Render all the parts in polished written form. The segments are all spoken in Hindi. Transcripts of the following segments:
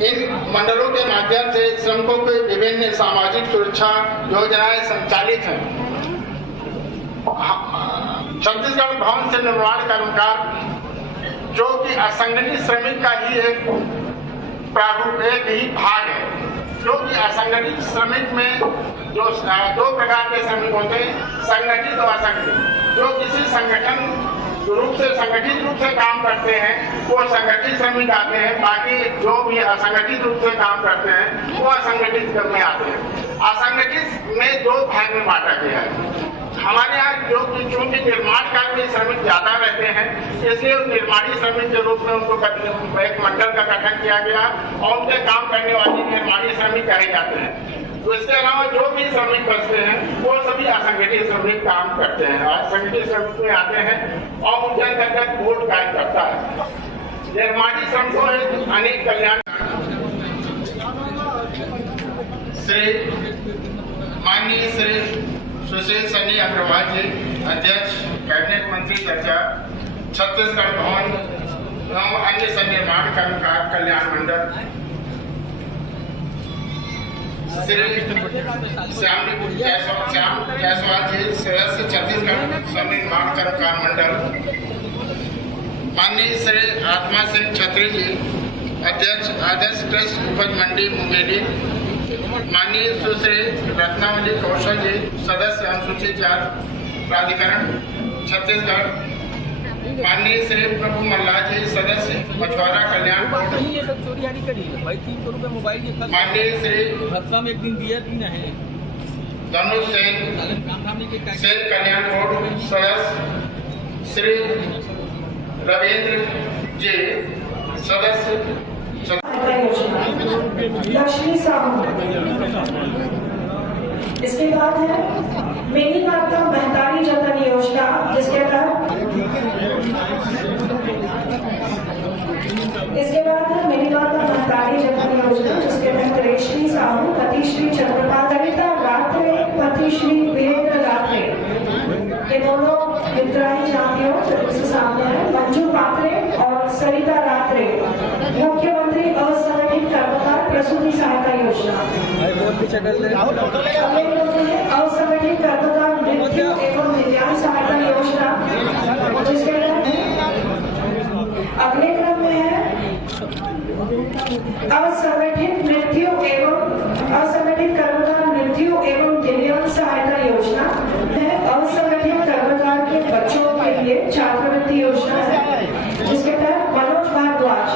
इन मंडलों के माध्यम से श्रमिकों की विभिन्न सामाजिक सुरक्षा योजनाएं संचालित हैं। छत्तीसगढ़ भवन से निर्माण कर्मकार जो कि असंगठित श्रमिक का ही एक प्रारूप, एक ही भाग है, जो कि असंगठित श्रमिक में जो दो प्रकार के श्रमिक होते हैं, संगठित और असंगठित। जो किसी संगठित रूप से काम करते हैं वो संगठित श्रमिक आते हैं, बाकी जो भी असंगठित रूप से काम करते हैं वो असंगठित में आते हैं। असंगठित में दो भाग में बांटा गया है। हमारे यहाँ जो चूंकि निर्माण कार्य में श्रमिक ज्यादा रहते हैं, इसलिए निर्माणी श्रमिक के रूप में उनको एक मंडल का गठन किया गया और उनके काम करने वाले निर्माणी श्रमिक कहे जाते हैं। तो इसके अलावा जो भी श्रमिक बचते हैं वो सभी असंगठित श्रमिक काम करते हैं, असंगठित श्रमिक में आते हैं और उनके अंतर्गत बोर्ड कार्य करता है। निर्माणी श्रमिकों हेतु अनेक कल्याण माननीय श्री सुशील सनी अग्रवाल जी, अध्यक्ष कैबिनेट मंत्री दर्जा, छत्तीसगढ़ भवन एवं अन्य सन्निर्माण कर्मकार कल्याण मंडल, श्री श्याम जायसवाल जी, सदस्य छत्तीसगढ़ सन्निर्माण कर्मकार मंडल, माननीय श्री आत्मा सिंह छत्री जी, अध्यक्ष आदर्श ट्रस्ट उपज मंडी मुंगेली, माननीय सुश्री रत्नावली कौशल जी, सदस्य अनुसूचित जाति प्राधिकरण छत्तीसगढ़, माननीय श्री प्रभु मल्ला जी, सदस्य मछुआरा कल्याण बोर्ड, माननीय श्री एक दिन दिया भी नहीं धनुष सेन कल्याण बोर्ड सदस्य, श्री रविंद्र जी, सदस्य लक्ष्मी साहू। इसके बाद है मेरी माता महतारी जतन योजना, जिसके तहत मेरी माता महतारी जतन योजना, जिसके तहत रेशमी साहू, पति श्री चंद्रपाल, सरिता रात्रे, पति श्री वीरेंद्र रात्रे, ये दोनों हितग्राही जातियों से सामने है। मंजू पात्रे और सरिता रात्रे, मुख्यमंत्री असंगठित कर्मकार प्रसूति सहायता योजना। असंगठित कर्मकार मृत्यु एवं दिव्यांग सहायता योजना, जिसके अगले क्रम में है असंगठित कर्मकार मृत्यु एवं दिव्यांग सहायता योजना है। असंगठित कर्मकार के बच्चों के लिए छात्रवृत्ति योजना है, जिसके तहत मनोज भारद्वाज।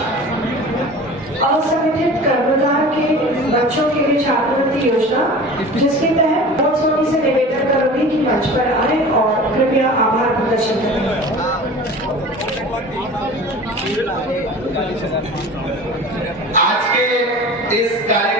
असंगठित कर्मकार के बच्चों के लिए छात्रवृत्ति योजना, जिसके तहत बहुत सोनी से निवेदन करोगी कि मंच पर आए और कृपया आभार प्रदर्शन करें। आज के इस कार्य